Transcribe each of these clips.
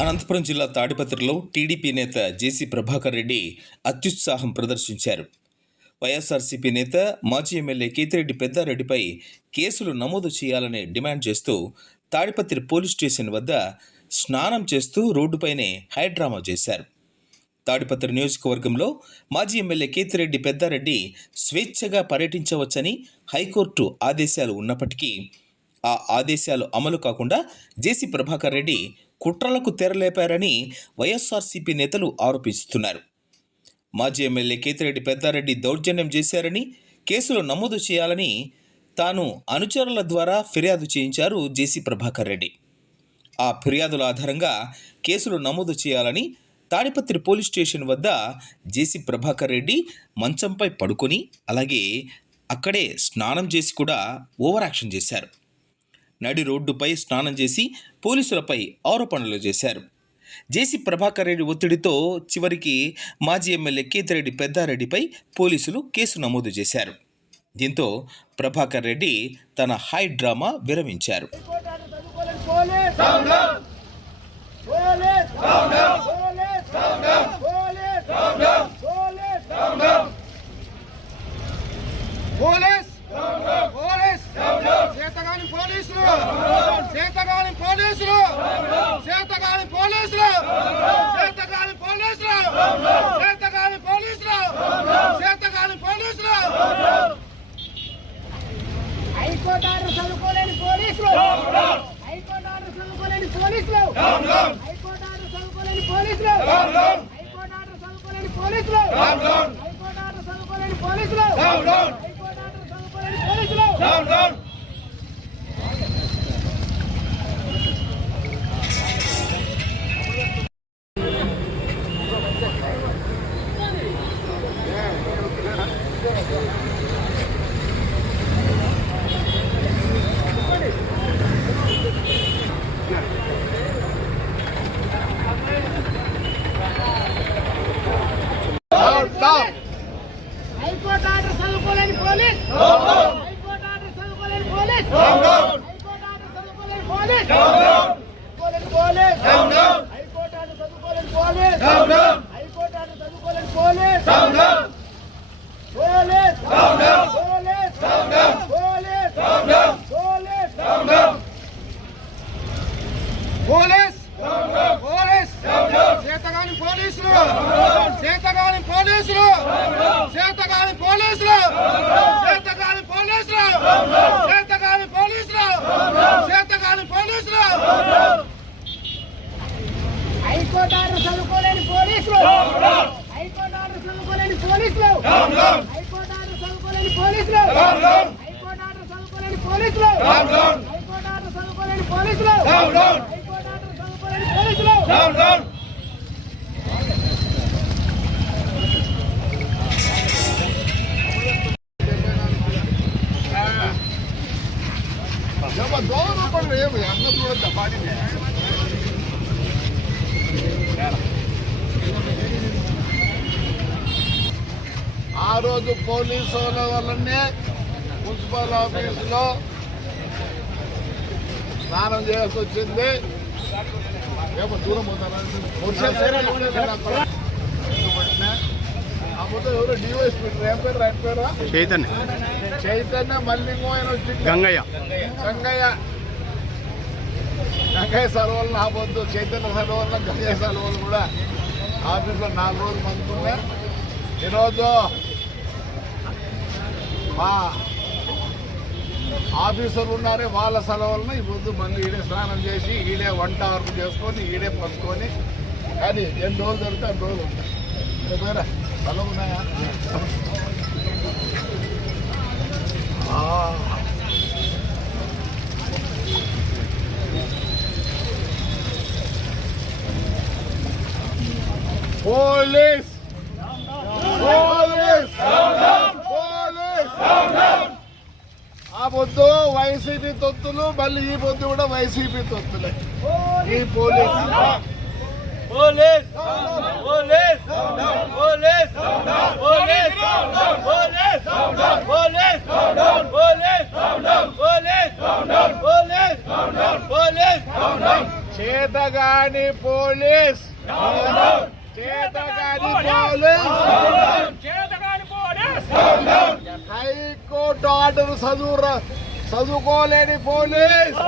అనంతపురం జిల్లా తాడిపత్రిలో టీడీపీ నేత జేసీ ప్రభాకర్ రెడ్డి అత్యుత్సాహం ప్రదర్శించారు. వైఎస్ఆర్సీపీ నేత మాజీ ఎమ్మెల్యే కేతిరెడ్డి పెద్దారెడ్డిపై కేసులు నమోదు చేయాలని డిమాండ్ చేస్తూ తాడిపత్రి పోలీస్ స్టేషన్ వద్ద స్నానం చేస్తూ రోడ్డుపైనే హైడ్రామా చేశారు. తాడిపత్రి నియోజకవర్గంలో మాజీ ఎమ్మెల్యే కేతిరెడ్డి పెద్దారెడ్డి స్వేచ్ఛగా పర్యటించవచ్చని హైకోర్టు ఆదేశాలు ఉన్నప్పటికీ ఆ ఆదేశాలు అమలు కాకుండా జేసీ ప్రభాకర్ రెడ్డి కుట్రలకు తెరలేపారని వైఎస్ఆర్సీపీ నేతలు ఆరోపిస్తున్నారు. మాజీ ఎమ్మెల్యే కేతిరెడ్డి పెద్దారెడ్డి దౌర్జన్యం చేశారని, కేసులు నమోదు చేయాలని తాను అనుచరుల ద్వారా ఫిర్యాదు చేయించారు జేసీ ప్రభాకర్ రెడ్డి. ఆ ఫిర్యాదుల ఆధారంగా కేసులు నమోదు చేయాలని తాడిపత్రి పోలీస్ స్టేషన్ వద్ద జేసీ ప్రభాకర్ రెడ్డి మంచంపై పడుకొని అలాగే అక్కడే స్నానం చేసి కూడా ఓవర్ యాక్షన్ చేశారు. నడి రోడ్డుపై స్నానం చేసి పోలీసులపై ఆరోపణలు చేశారు. జేసీ ప్రభాకర్ రెడ్డి ఒత్తిడితో చివరికి మాజీ ఎమ్మెల్యే కేతిరెడ్డి పెద్దారెడ్డిపై పోలీసులు కేసు నమోదు చేశారు. దీంతో ప్రభాకర్ రెడ్డి తన హై డ్రామా విరమించారు. హైకోర్టు ఆర్డర్ చదువుకోలేని పోలీసులు, హైకోర్టు ఆర్డర్ చదువుకోలేని పోలీసులు, హైకోర్టు ఆర్డర్ చదువుకోలేని పోలీసులు, హైకోర్టు ఆర్డర్ చదువుకోలేని పోలీసులు, హైకోర్టు ఆర్డర్ చదువుకోలేని పోలీసులు, హైకోర్టు ఆర్డర్ చదువుకోలేని పోలీసులు. హైకోర్టు ఆర్డర్ చదువుకోలేని పోలీస్, హైకోర్టు ఆర్డర్ చదువుకోలేని పోలీస్, హైకోర్టు ఆర్డర్ చదువుకోలేని పోలీస్, హైకోర్టు ఆర్డర్ చదువుకోలేని పోలీస్, హైకోర్టు ఆర్డర్ చదువుకోలేని పోలీస్, చేతగాని పోలీసులు, చేతగాని పోలీసులు, చేతగాని పోలీసులు, చేతగాని పోలీసులు, చేతగాని పోలీసులు, చేతగాని పోలీసులు. హైకోర్టు ఆర్డర్ చదువుకోలేని పోలీసులు, హైకోర్టు ఆర్డర్ చదువుకోలేని పోలీసులు, హైకోర్టు ఆర్డర్ చదువుకోలేని పోలీసులు, హైకోర్టు ఆర్డర్ చదువుకోలేని పోలీసులు, హైకోర్టు ఆర్డర్ చదువుకోలేని పోలీసులు, హైకోర్టు ఆర్డర్ చదువుకోలేని పోలీసులు. ఆ రోజు పోలీసు వల్లనే మున్సిపల్ ఆఫీసులో స్నానం చేయాల్సి వచ్చింది. ఏమో దూరం అప్పుడు ఎవరు డివైఎస్పీ ఏం పేరు ఆయన పేరు చైతన్య మళ్ళీ ఆయన వచ్చి గంగయ్య సెలవులు ఆపొద్దు, చైతన్య సెలవుల్లో గంగయ్య సెలవులు కూడా ఆఫీస్లో 4 రోజులు మందుకున్నా. ఈరోజు మా ఆఫీసర్లు ఉన్నారే వాళ్ళ సెలవులను ఈ పొద్దు మళ్ళీ ఈడే స్నానం చేసి ఈడే వంట వరకు చేసుకొని ఈడే పంచుకొని కానీ ఎన్ని రోజులు దొరికితే అన్ని రోజులు ఉంటాయి. పేరా సెలవు ఉన్నాయా? పోలీస్ ఆ పొద్దు వైసీపీ తొత్తులు, మళ్ళీ ఈ పొద్దు కూడా వైసీపీ తొత్తులే. ఈ police police police police police police police police police police police చేతగాని పోలీస్ చేతగాని పోలీస్ హైకోర్టు ఆర్డర్ చదువుకోలేని పోలీస్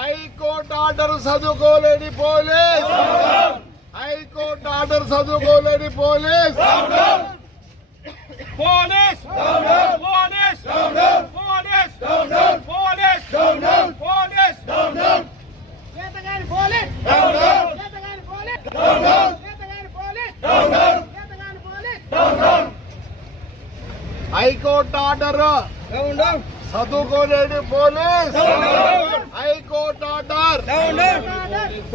హైకోర్టు ఆర్డర్ చదువుకోలేని పోలీస్ హైకోర్టు ఆర్డర్ చదువుకోలేని police Police! Police! Police! Police! Police! చేతగాని పోలీస్ చేతగాని పోలీస్ చేతగాని పోలీస్ చేతగాని పోలీస్ హైకోర్టు ఆర్డర్ చదువుకోలేని పోలీస్ హైకోర్టు ఆర్డర్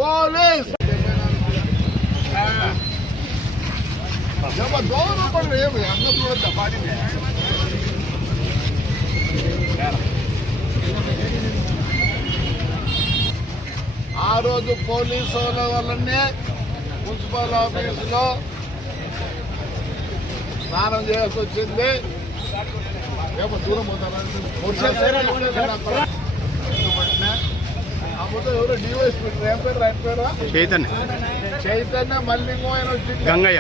పోలీస్ దూరం పడరు ఏమి అందరూ చూడద్దా పాటినే ఆ రోజు పోలీసుల వల్లనే మున్సిపల్ ఆఫీసులో స్నానం చేయాల్సి వచ్చింది. ఏమో దూరం అప్పుడు ఎవరు డివైఎస్పీ ఏం పేరు రైట్ పేరా చైతన్య మళ్ళీ ఇంకో ఆయన వచ్చింది గంగయ్య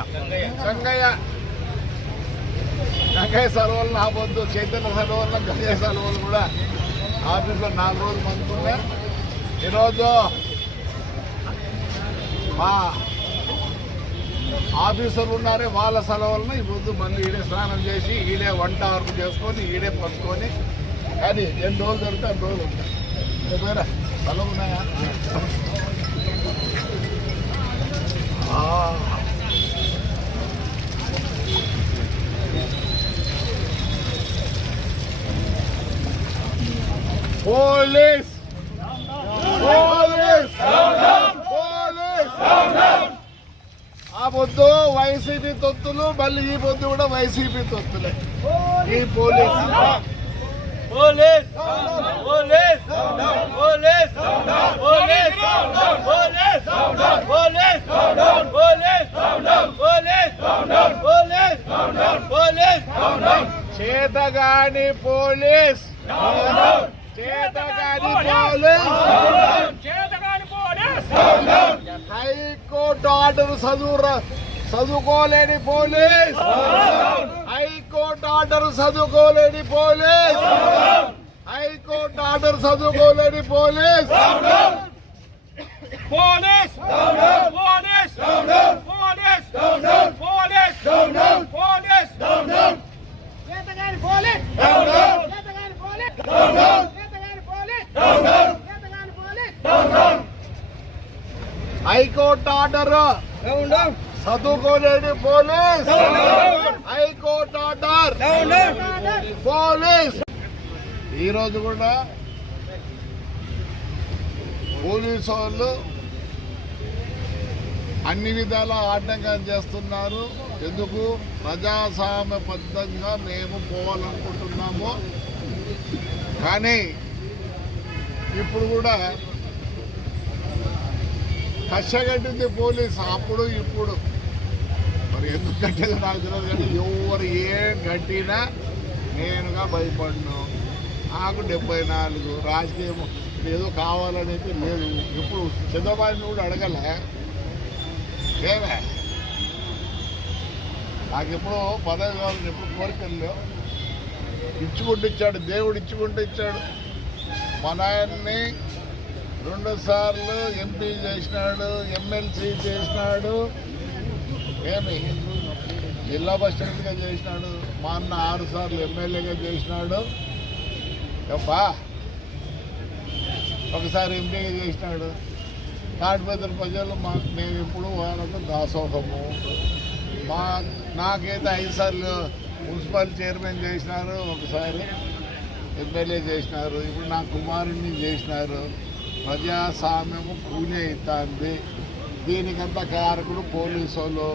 సెలవులను ఆపొద్దు చైతన్య సెలవులను గంగయ్య సెలవులు కూడా ఆఫీస్లో 4 రోజులు పంపుతున్నాయి. ఈరోజు మా ఆఫీసర్లు ఉన్నారే వాళ్ళ సెలవులను ఈ పొద్దు మళ్ళీ ఈడే స్నానం చేసి ఈడే వంట వరకు చేసుకొని ఈడే పట్టుకొని కానీ ఎన్ని రోజులు దొరికితే 2 రోజులు ఉంటాయి. పేరా సెలవు ఉన్నాయా? పోలీస్ పోలీస్ పోలీస్ ఆ పొద్దు వైసీపీ తొత్తులు మళ్ళీ ఈ పొద్దు కూడా వైసీపీ తొత్తులే ఈ police Police! Police! Police! Police! Police! Police! Police! Police! చేతగాని పోలీస్ చేతగాని పోలీస్ హైకోర్టు ఆర్డర్ చదువుకోలేని పోలీస్ హైకోర్టు ఆర్డర్ చదువుకోలేని పోలీస్ హైకోర్టు ఆర్డర్ చదువుకోలేని police Police! Police! Police! Police! Police! చేతగాని పోలీస్ చేతగాని పోలీస్ చేతగాని పోలీస్ చేతగాని పోలీస్ హైకోర్టు ఆర్డర్ చదువుకోలేని పోలీస్ హైకోర్టు ఆర్డర్ పోలీస్ ఈరోజు కూడా పోలీసు వాళ్ళు అన్ని విధాల ఆటంకం చేస్తున్నారు. ఎందుకు? ప్రజాస్వామ్యబద్ధంగా మేము పోవాలనుకుంటున్నాము. కానీ ఇప్పుడు కూడా కష్టగట్టింది పోలీసు అప్పుడు ఇప్పుడు. మరి ఎందుకు కట్టేది నాకు తెలియదు. కానీ ఎవరు ఏం కట్టినా నేనుగా భయపడ్ను. నాకు 74 రాజకీయం ఏదో కావాలనేది లేదు. ఇప్పుడు చంద్రబాబు కూడా అడగలే ఏమే నాకు ఎప్పుడో పదవి కావాలని ఎప్పుడు కోరికలు లేవు. ఇచ్చుకుంటూ ఇచ్చాడు దేవుడు, ఇచ్చుకుంటూ ఇచ్చాడు. మా నాయన్ని 2 సార్లు ఎంపీ చేసినాడు, ఎమ్మెల్సీ చేసినాడు, ఏమి జిల్లా ప్రెసిడెంట్గా చేసినాడు. మా అన్న 6 సార్లు ఎమ్మెల్యేగా చేసినాడు. అబ్బా ఒకసారి ఎంపీగా చేసినాడు. తాడిపత్రి ప్రజలు మేము ఎప్పుడు వాళ్ళకు దాసోహము. నాకైతే 5 సార్లు మున్సిపల్ చైర్మన్ చేసినారు, ఒకసారి ఎమ్మెల్యే చేసినారు. ఇప్పుడు నా కుమారుడిని చేసినారు. ప్రజాస్వామ్యము కూలి అవుతుంది. దీనికంతా కారకుడు పోలీసు వాళ్ళు.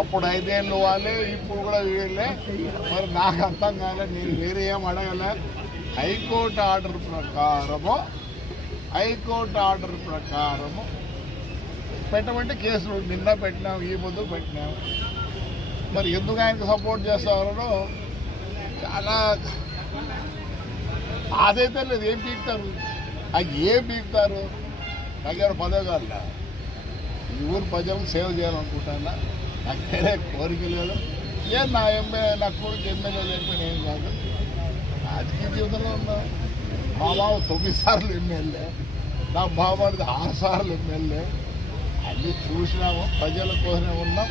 అప్పుడు 5 ఏళ్ళు వాళ్ళే, ఇప్పుడు కూడా వీళ్ళే. మరి నాకు అర్థం కాలే, నేను వేరే ఏం అడగలే. హైకోర్టు ఆర్డర్ ప్రకారము పెట్టమంటే కేసులు నిన్న పెట్టినాం, ఈ ముందు పెట్టినాం. మరి ఎందుకు ఆయనకు సపోర్ట్ చేస్తారో చాలా అదైతే లేదు. ఏం పీకుతారు? ఏం పీకుతారు? నాకేమైనా పదవి కాదు, ఈ ఊరు ప్రజలకు సేవ చేయాలనుకుంటున్నా. నాకు వేరే కోరిక లేదు. నా నా కొడుకు ఎమ్మెల్యే లేకపోయినా ఏం కాదు. రాజకీయ జీవితంలో ఉన్నా. మా బావ 9 సార్లు ఎమ్మెల్యే, నా బావడిది 6 సార్లు ఎమ్మెల్యే. అన్నీ చూసినాము, ప్రజల కోసమే ఉన్నాం.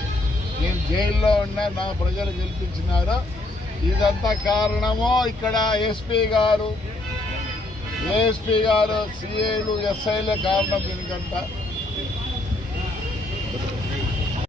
నేను జైల్లో ఉన్నా, నా ప్రజలు గెలిపించినారు. ఇదంతా కారణము ఇక్కడ ఎస్పీ గారు, ఏఎస్పీ గారు, సిఐలు, ఎస్ఐలే కారణం దీనికంతా.